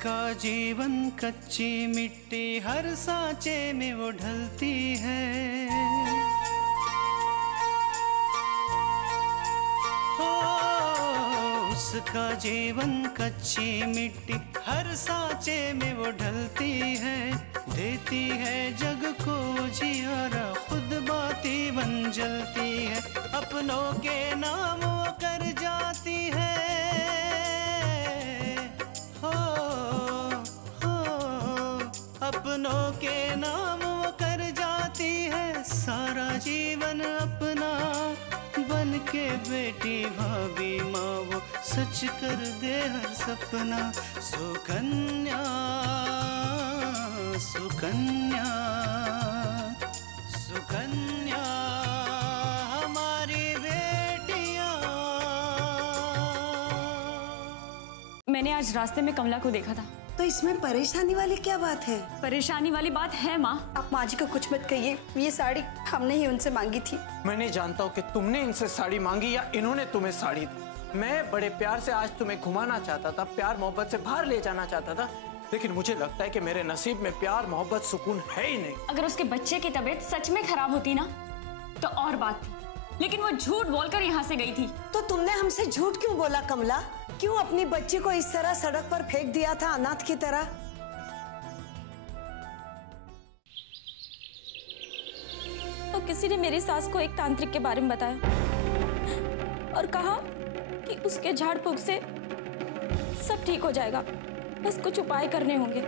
उसका जीवन कच्ची मिट्टी हर सांचे में वो ढलती है। हो उसका जीवन कच्ची मिट्टी हर सांचे में वो ढलती है। देती है जग को जियारा खुद बाती बन जलती है। अपनों के नाम वो कर जाती है। अपनों के नाम वो कर जाती है। सारा जीवन अपना बन के बेटी भाभी माँ वो सच कर दे हर सपना। सुकन्या सुकन्या सुकन्या हमारी बेटियाँ। मैंने आज रास्ते में कमला को देखा था। तो इसमें परेशानी वाली क्या बात है? परेशानी वाली बात है माँ। आप माँ जी को कुछ मत कहिए, ये साड़ी हमने ही उनसे मांगी थी। मैं नहीं जानता हूँ कि तुमने इनसे साड़ी मांगी या इन्होंने तुम्हें साड़ी दी। मैं बड़े प्यार से आज तुम्हें घुमाना चाहता था, प्यार मोहब्बत से बाहर ले जाना चाहता था, लेकिन मुझे लगता है कि मेरे नसीब में प्यार मोहब्बत सुकून है ही नहीं। अगर उसके बच्चे की तबीयत सच में खराब होती ना तो और बात थी, लेकिन वो झूठ बोलकर यहाँ से गई थी। तो तुमने हमसे झूठ क्यों बोला कमला? क्यों अपनी बच्ची को इस तरह सड़क पर फेंक दिया था अनाथ की तरह? तो किसी ने मेरी सास को एक तांत्रिक के बारे में बताया और कहा कि उसके झाड़ फूंक से सब ठीक हो जाएगा, बस कुछ उपाय करने होंगे।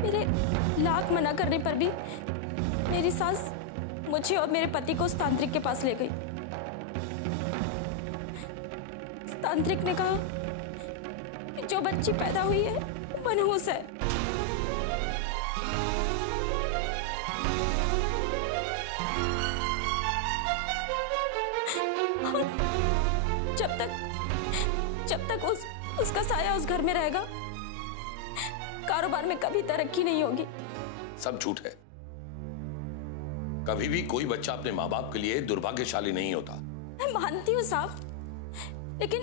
मेरे लाख मना करने पर भी मेरी सास मुझे और मेरे पति को उस तांत्रिक के पास ले गई। तांत्रिक ने कहा कि जो बच्ची पैदा हुई है मनहूस है। और जब तक उसका साया उस घर में रहेगा, कारोबार में कभी तरक्की नहीं होगी। सब झूठ है। कभी भी कोई बच्चा अपने माँ बाप के लिए दुर्भाग्यशाली नहीं होता। मैं मानती हूँ साहब, लेकिन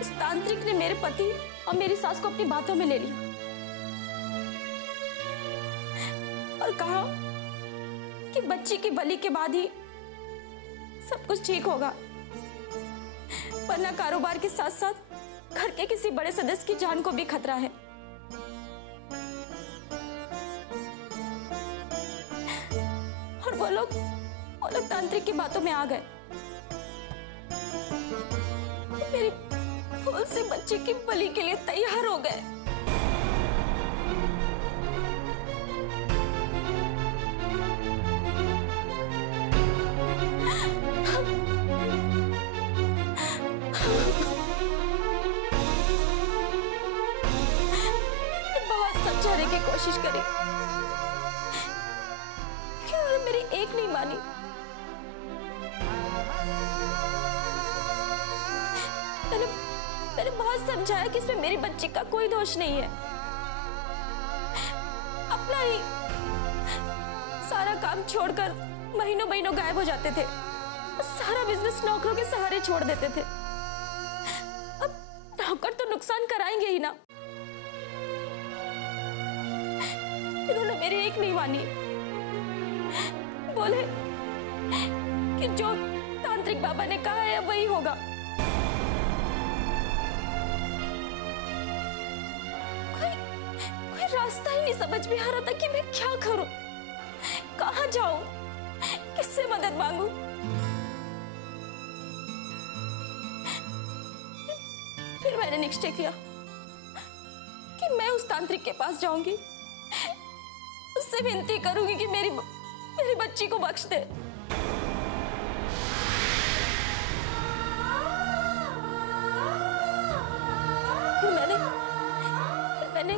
इस तांत्रिक ने मेरे पति और मेरी सास को अपनी बातों में ले लिया और कहा कि बच्ची की बलि के बाद ही सब कुछ ठीक होगा, वरना कारोबार के साथ साथ घर के किसी बड़े सदस्य की जान को भी खतरा है। और वो लोग तांत्रिक की बातों में आ गए। मेरी भूल से बच्चे की बलि के लिए तैयार हो गए। बहुत समझाने की कोशिश करी, लेकिन उन्होंने मेरी एक नहीं मानी। मैंने बहुत समझाया कि इसमें मेरी बच्ची का कोई दोष नहीं है। अपना ही सारा काम छोड़कर महीनों महीनों गायब हो जाते थे। सारा बिजनेस नौकरों के सहारे छोड़ देते थे। अब नौकर तो नुकसान कराएंगे ही ना। इन्होंने मेरी एक नहीं मानी। बोले कि जो तांत्रिक बाबा ने कहा है वही होगा। रास्ता ही नहीं समझ में आ रहा था कि मैं क्या करूं, कहां जाऊं, किससे मदद मांगूं। फिर मैंने निश्चय किया कि मैं उस तांत्रिक के पास जाऊंगी, उससे विनती करूंगी कि मेरी बच्ची को बख्श दे। फिर मैंने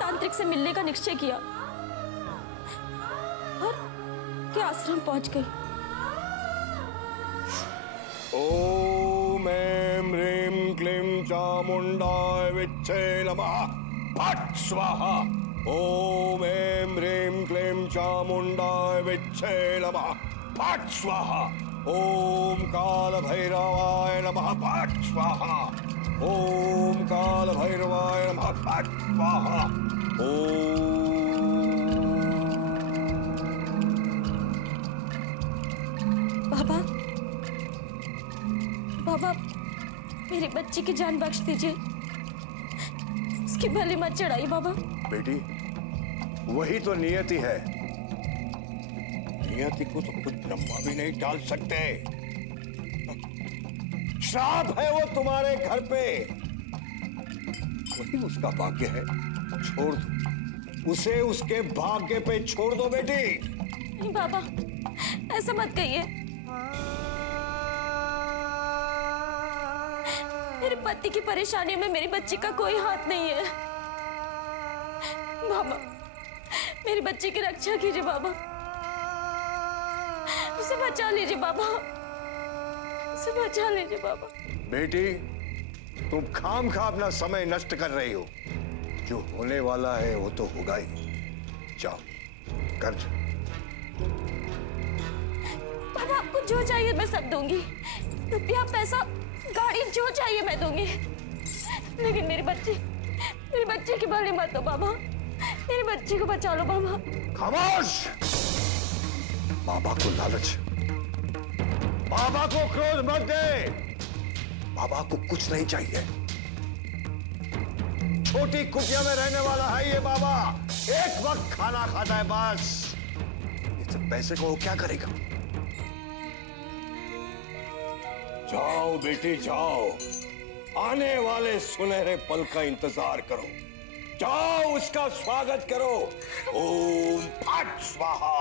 तांत्रिक से मिलने का निश्चय किया और के आश्रम पहुंच गई। ओम ऐं ह्रीं क्लीं चामुंडाय विच्चे नमः। फट् स्वाहा। ओम ऐं ह्रीं क्लीं चामुंडाय विच्चे नमः। फट् स्वाहा। ओम काल भैरवाय नमः फट स्वाहा। ओम काल भैरवाय नमः फट स्वाहा। बाबा, बाबा मेरी बच्ची की जान बख्श दीजिए, उसकी भली मत चढ़ाइए बाबा। बेटी, वही तो नियति है। नियति को तो कुछ ब्रह्मा भी नहीं टाल सकते। श्राप है वो तुम्हारे घर पे, वही उसका भाग्य है। छोड़ दो उसे, उसके भाग्य पे छोड़ दो बेटी। नहीं बाबा, ऐसा मत कहिए। मेरे पति की परेशानी में मेरी बच्ची का कोई हाथ नहीं है। बाबा, मेरी बच्ची की रक्षा कीजिए बाबा, उसे बचा लीजिए बाबा, उसे बचा लीजिए बाबा। बेटी, तुम खामखा अपना समय नष्ट कर रही हो। जो होने वाला है वो तो होगा ही। जाओ घर जाओ। बाबा, आपको जो चाहिए मैं सब दूंगी, रुपया, पैसा, गाड़ी, जो चाहिए मैं दूंगी, लेकिन मेरी बच्ची की भली मत दो बाबा, मेरी बच्ची को बचा लो बाबा। खामोश! बाबा को लालच, बाबा को क्रोध मत दे। बाबा को कुछ नहीं चाहिए। छोटी कुटिया में रहने वाला है ये बाबा, एक वक्त खाना खाता है बस। इस पैसे को वो क्या करेगा? जाओ बेटी जाओ, आने वाले सुनहरे पल का इंतजार करो। जाओ उसका स्वागत करो। ओम फट स्वाहा।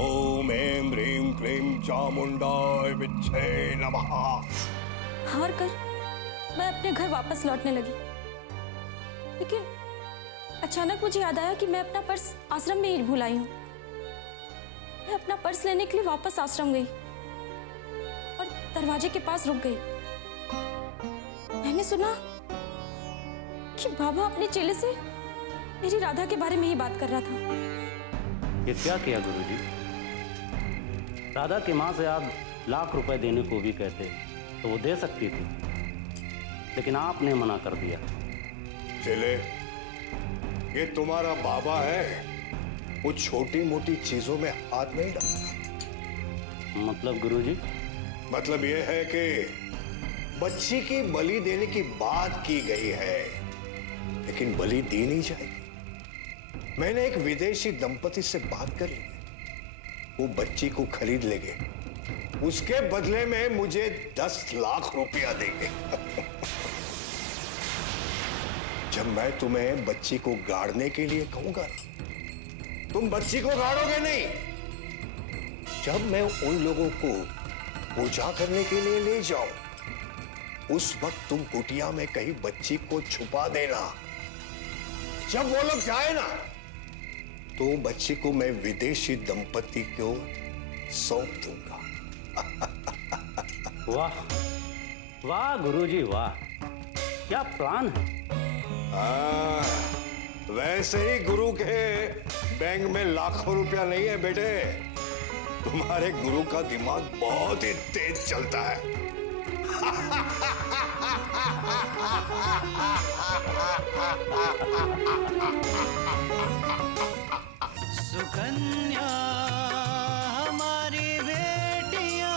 ओम ऐं ह्रीं क्लीं चामुंडाय विच्चे नमः। हार कर मैं अपने घर वापस लौटने लगी, लेकिन अचानक मुझे याद आया कि मैं अपना पर्स आश्रम में ही भूल आई हूँ। मैं अपना पर्स लेने के लिए वापस आश्रम गई और दरवाजे के पास रुक गई। मैंने सुना कि बाबा अपने चेले से मेरी राधा के बारे में ही बात कर रहा था। ये क्या किया गुरुजी? राधा की माँ से आप लाख रुपए देने को भी कहते तो वो दे सकती थी, लेकिन आपने मना कर दिया। चेले, ये तुम्हारा बाबा है, वो छोटी मोटी चीजों में हाथ नहीं डालता। मतलब गुरुजी? मतलब ये है कि बच्ची की बलि देने की बात की गई है, लेकिन बलि दी नहीं जाएगी। मैंने एक विदेशी दंपति से बात कर ली, वो बच्ची को खरीद लेंगे, उसके बदले में मुझे 10 लाख रुपया देंगे। जब मैं तुम्हें बच्ची को गाड़ने के लिए कहूंगा, तुम बच्ची को गाड़ोगे नहीं। जब मैं उन लोगों को पूजा करने के लिए ले जाऊं, उस वक्त तुम कुटिया में कहीं बच्ची को छुपा देना। जब वो लोग जाए ना, तो बच्ची को मैं विदेशी दंपति को सौंप दूंगा। वाह वाह गुरुजी वाह, क्या प्लान है। वैसे ही गुरु के बैंक में लाखों रुपया नहीं है बेटे। तुम्हारे गुरु का दिमाग बहुत ही तेज चलता है। सुकन्या हमारी बेटियां,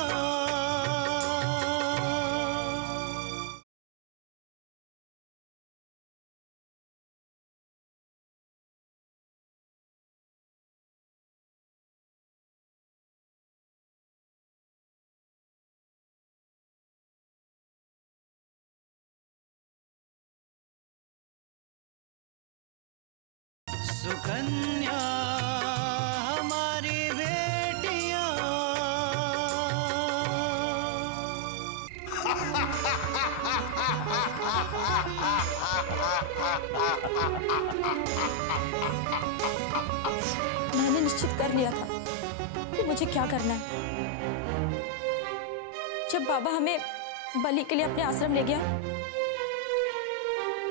सुकन्या हमारी बेटियां। मैंने निश्चित कर लिया था कि मुझे क्या करना है। जब बाबा हमें बलि के लिए अपने आश्रम ले गया,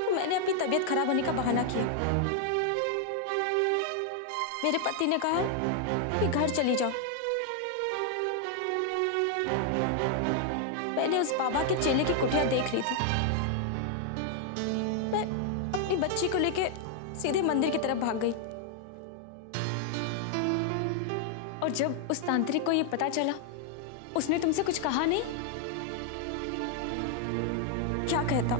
तो मैंने अपनी तबीयत खराब होने का बहाना किया। मेरे पति ने कहा कि घर चली जाओ। उस बाबा के चेले की कुटिया देख ली थी। मैं अपनी बच्ची को लेके सीधे मंदिर की तरफ भाग गई। और जब उस तांत्रिक को ये पता चला, उसने तुमसे कुछ कहा नहीं? क्या कहता?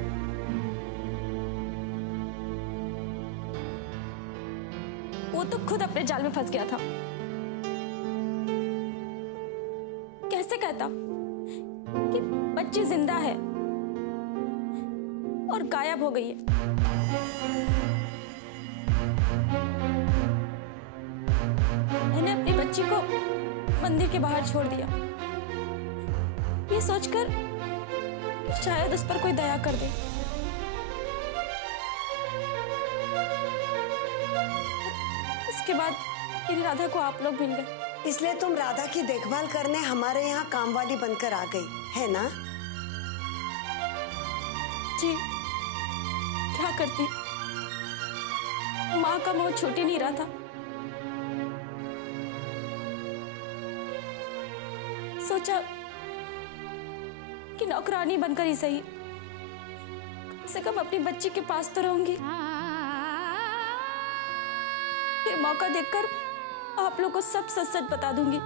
वो तो खुद अपने जाल में फंस गया था। कैसे कहता कि बच्ची जिंदा है और गायब हो गई है? मैंने अपनी बच्ची को मंदिर के बाहर छोड़ दिया, ये सोचकर कि शायद उस पर कोई दया कर दे। इसके बाद मेरी राधा को आप लोग मिल गए। इसलिए तुम राधा की देखभाल करने हमारे यहाँ काम वाली बनकर आ गई है ना? जी, क्या करती, माँ का मोह छूट ही नहीं रहा था। सोचा कि नौकरानी बनकर ही सही, कम से कम अपनी बच्ची के पास तो रहूंगी। फिर मौका देखकर आप लोग को सब सच सच बता दूंगी।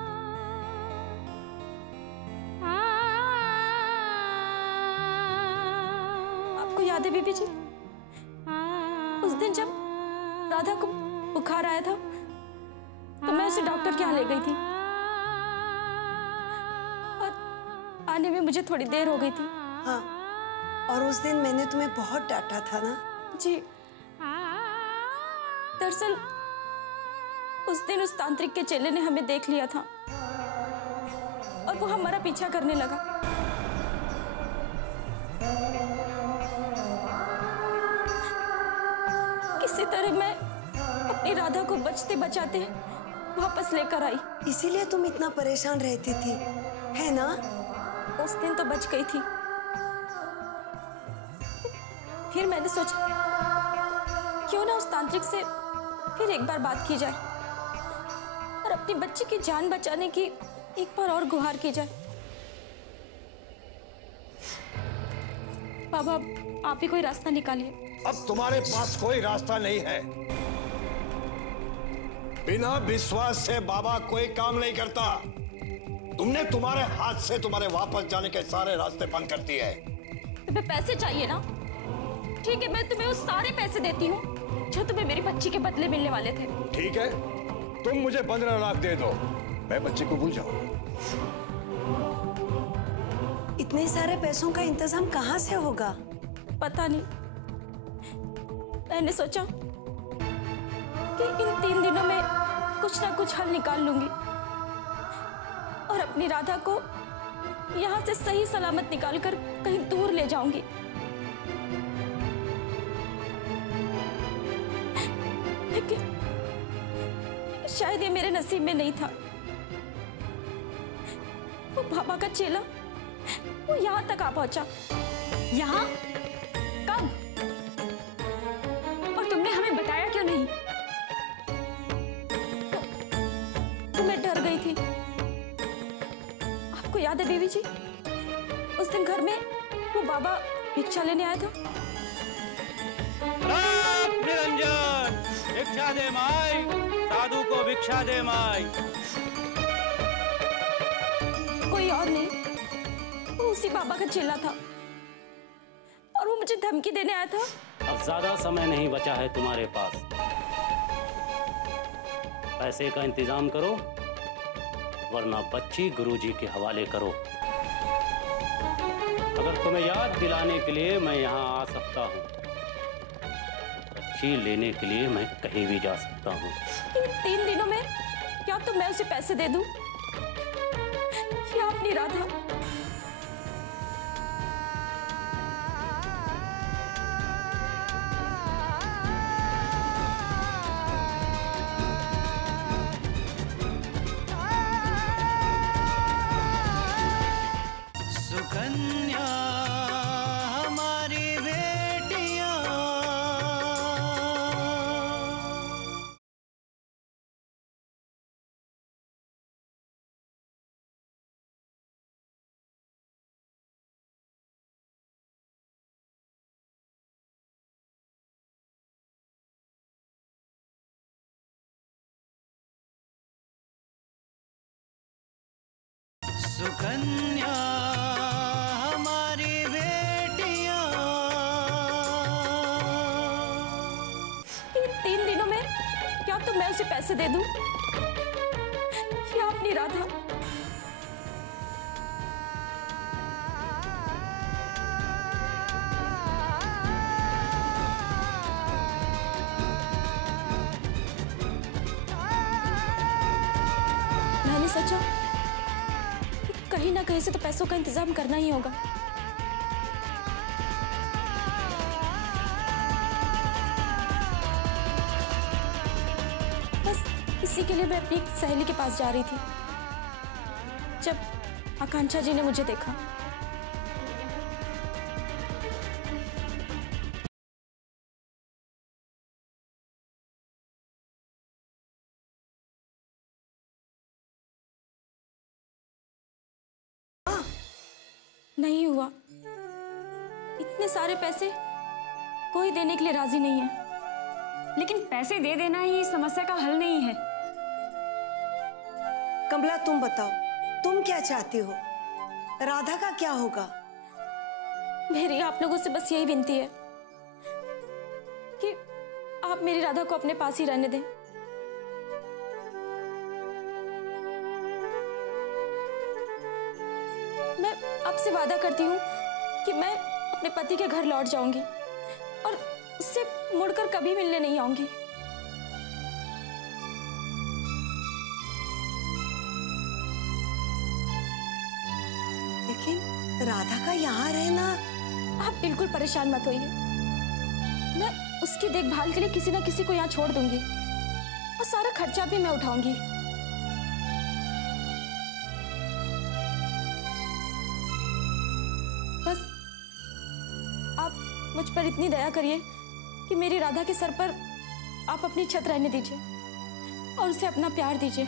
आपको याद है बीबी जी, उस दिन जब राधा को बुखार आया था तो मैं उसे डॉक्टर के यहाँ ले गई थी और आने में मुझे थोड़ी देर हो गई थी। हाँ, और उस दिन मैंने तुम्हें बहुत डांटा था ना? जी, दरअसल उस दिन उस तांत्रिक के चेले ने हमें देख लिया था और वो हमारा पीछा करने लगा। किसी तरह मैं अपनी राधा को बचते बचाते वापस लेकर आई। इसीलिए तुम इतना परेशान रहती थी, है ना? उस दिन तो बच गई थी। फिर मैंने सोचा क्यों ना उस तांत्रिक से फिर एक बार बात की जाए और अपनी बच्ची की जान बचाने की एक बार और गुहार की जाए। बाबा, आप ही कोई रास्ता निकालिए। अब तुम्हारे पास कोई रास्ता नहीं है। बिना विश्वास से बाबा कोई काम नहीं करता। तुमने तुम्हारे हाथ से तुम्हारे वापस जाने के सारे रास्ते बंद कर दिए हैं। तुम्हें पैसे चाहिए ना? ठीक है, मैं तुम्हें वो सारे पैसे देती हूँ जो तुम्हें मेरी बच्ची के बदले मिलने वाले थे। ठीक है, तुम मुझे 15 लाख दे दो, मैं बच्ची को भूल जाऊंगा। इतने सारे पैसों का इंतजाम कहाँ से होगा? पता नहीं। मैंने सोचा कि इन 3 दिनों में कुछ ना कुछ हल निकाल लूंगी और अपनी राधा को यहाँ से सही सलामत निकालकर कहीं दूर ले जाऊंगी। लेकिन शायद ये मेरे नसीब में नहीं था। वो बाबा का चेला वो यहाँ तक आ पहुंचा। यहाँ? कब? और तुमने हमें बताया क्यों नहीं? तो मैं डर गई थी। आपको याद है बीवी जी, उस दिन घर में वो बाबा भिक्षा लेने आया था। निरंजन, भिक्षा दे माई, साधु को भिक्षा दे माई। कोई और नहीं, वो उसी बाबा का चेला था और वो मुझे धमकी देने आया था। अब ज्यादा समय नहीं बचा है तुम्हारे पास। पैसे का इंतजाम करो वरना बच्ची गुरुजी के हवाले करो। अगर तुम्हें याद दिलाने के लिए मैं यहाँ आ सकता हूँ, बच्ची लेने के लिए मैं कहीं भी जा सकता हूँ। इन 3 दिनों में क्या तो मैं उसे पैसे दे दूं या अपनी राधा? सुकन्या हमारी बेटियां। इन 3 दिनों में क्या तो मैं उसे पैसे दे दूं या अपनी राधा? मैंने सोचा कि कहीं ना कहीं से तो पैसों का इंतजाम करना ही होगा। बस इसी के लिए मैं अपनी सहेली के पास जा रही थी जब आकांक्षा जी ने मुझे देखा। नहीं हुआ। इतने सारे पैसे कोई देने के लिए राजी नहीं है। लेकिन पैसे दे देना ही इस समस्या का हल नहीं है। कमला तुम बताओ, तुम क्या चाहती हो? राधा का क्या होगा? मेरी आप लोगों से बस यही विनती है कि आप मेरी राधा को अपने पास ही रहने दें। मैं आपसे वादा करती हूँ कि मैं अपने पति के घर लौट जाऊंगी और उससे मुड़कर कभी मिलने नहीं आऊंगी। लेकिन राधा का यहाँ रहना। आप बिल्कुल परेशान मत होइए। मैं उसकी देखभाल के लिए किसी ना किसी को यहाँ छोड़ दूंगी और सारा खर्चा भी मैं उठाऊंगी। बस आप मुझ पर इतनी दया करिए कि मेरी राधा के सर पर आप अपनी छत रहने दीजिए और उसे अपना प्यार दीजिए।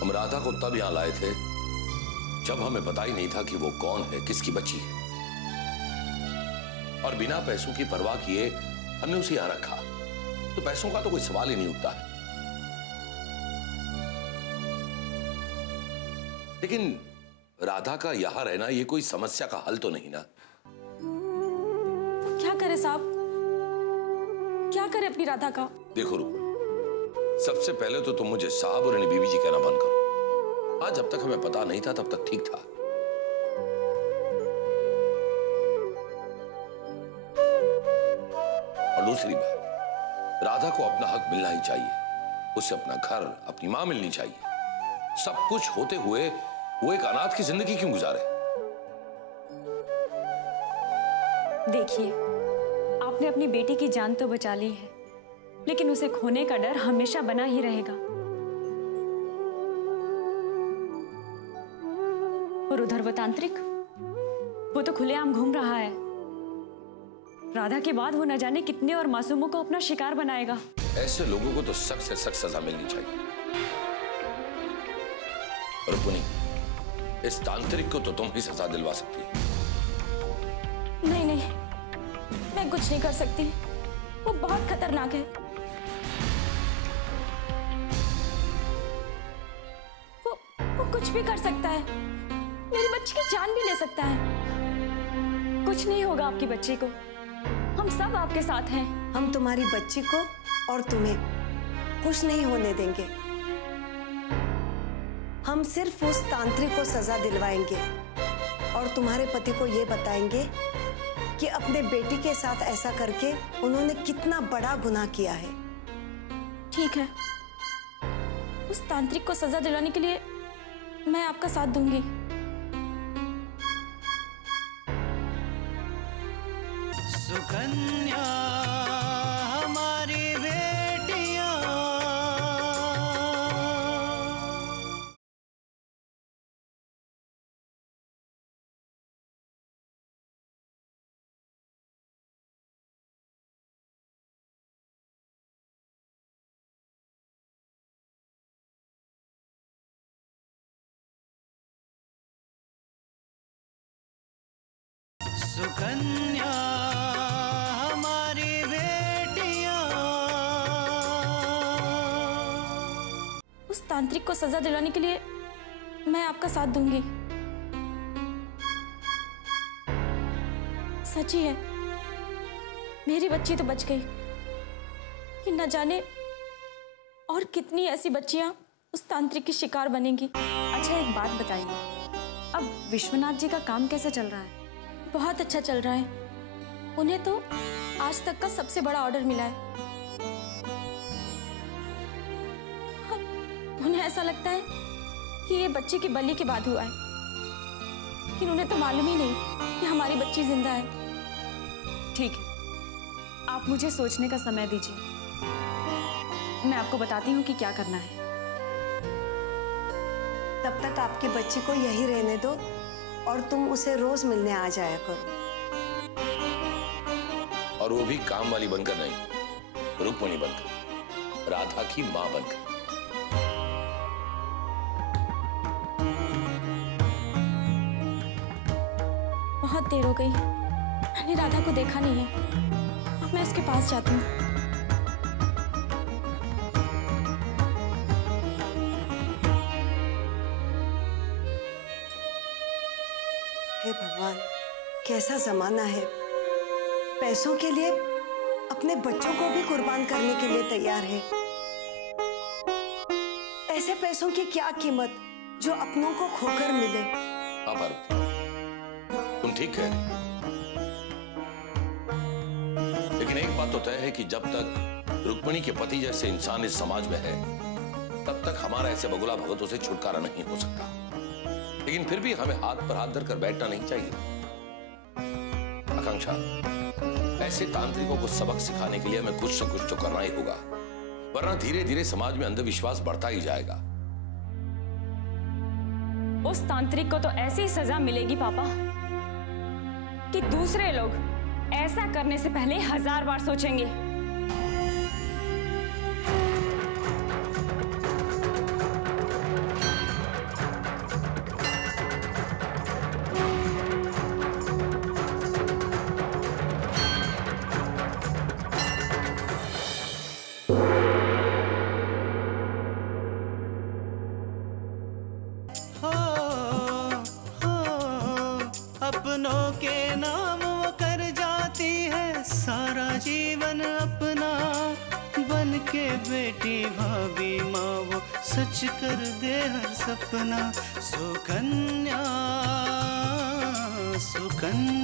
हम राधा को तब यहां लाए थे जब हमें पता ही नहीं था कि वो कौन है, किसकी बच्ची है, और बिना पैसों की परवाह किए हमने उसे यहां रखा। तो पैसों का तो कोई सवाल ही नहीं उठता है। लेकिन राधा का यहां रहना ये कोई समस्या का हल तो नहीं ना। तो क्या करे साहब, क्या करे अपनी राधा का? देखो रुक, सबसे पहले तो तुम मुझे साहब और बीवी जी कहना बंद करो। आज जब तक हमें पता नहीं था तब तक ठीक था। और दूसरी बात, राधा को अपना हक मिलना ही चाहिए। उसे अपना घर, अपनी मां मिलनी चाहिए। सब कुछ होते हुए वो एक अनाथ की जिंदगी क्यों गुजारे? देखिए, आपने अपनी बेटी की जान तो बचा ली है, लेकिन उसे खोने का डर हमेशा बना ही रहेगा। और उधर वो तांत्रिक, वो तो खुलेआम घूम रहा है। राधा के बाद वो न जाने कितने और मासूमों को अपना शिकार बनाएगा। ऐसे लोगों को तो सख्त से सख्त सजा मिलनी चाहिए। और पुनी, इस तांत्रिक को तो तुम ही सजा दिलवा सकती हो। नहीं नहीं, मैं कुछ नहीं कर सकती। वो बहुत खतरनाक है। वो कुछ भी कर सकता है। मेरी बच्ची की जान भी ले सकता है। कुछ नहीं होगा आपकी बच्ची को, हम सब आपके साथ हैं। हम तुम्हारी बच्ची को और तुम्हें खुश नहीं होने देंगे। हम सिर्फ उस तांत्रिक को सजा दिलवाएंगे और तुम्हारे पति को ये बताएंगे कि अपने बेटी के साथ ऐसा करके उन्होंने कितना बड़ा गुनाह किया है। ठीक है, उस तांत्रिक को सजा दिलाने के लिए मैं आपका साथ दूंगी। सुकन्या हमारी बेटियां। सुकन्या हमारी बेटियां। तांत्रिक को सजा दिलाने के लिए मैं आपका साथ दूंगी। सच ही है, मेरी बच्ची तो बच गई, कि न जाने और कितनी ऐसी बच्चियां उस तांत्रिक की शिकार बनेंगी। अच्छा एक बात बताइए, अब विश्वनाथ जी का काम कैसा चल रहा है? बहुत अच्छा चल रहा है। उन्हें तो आज तक का सबसे बड़ा ऑर्डर मिला है। उन्हें ऐसा लगता है कि ये बच्चे की बलि के बाद हुआ है, लेकिन उन्हें तो मालूम ही नहीं कि हमारी बच्ची जिंदा है। ठीक है, आप मुझे सोचने का समय दीजिए, मैं आपको बताती हूँ कि क्या करना है। तब तक आपकी बच्ची को यही रहने दो और तुम उसे रोज मिलने आ जाया करो। और वो भी काम वाली बनकर नहीं, रुक्मणी बनकर, राधा की मां बनकर। बहुत देर हो गई, मैंने राधा को देखा नहीं है। अब मैं उसके पास जाती हूँ। हे भगवान, कैसा जमाना है, पैसों के लिए अपने बच्चों को भी कुर्बान करने के लिए तैयार है। ऐसे पैसों की क्या कीमत जो अपनों को खोकर मिले। हाँ पार्वती, तुम ठीक कह रही, लेकिन एक बात तो तय है कि जब तक रुक्मिणी के पति जैसे इंसान इस समाज में है, तब तक हमारा ऐसे बगुला भगतों से छुटकारा नहीं हो सकता। लेकिन फिर भी हमें हाथ पर हाथ धरकर बैठना नहीं चाहिए। आकांक्षा, ऐसे तांत्रिकों को सबक सिखाने के लिए हमें कुछ न कुछ तो करना ही होगा, वरना धीरे धीरे समाज में अंधविश्वास बढ़ता ही जाएगा। उस तांत्रिक को तो ऐसी सजा मिलेगी पापा कि दूसरे लोग ऐसा करने से पहले 1000 बार सोचेंगे। अपनों के नाम वो कर जाती है सारा जीवन अपना, बन के बेटी भाभी माँ वो सच कर दे हर सपना। सुकन्या सुकन्या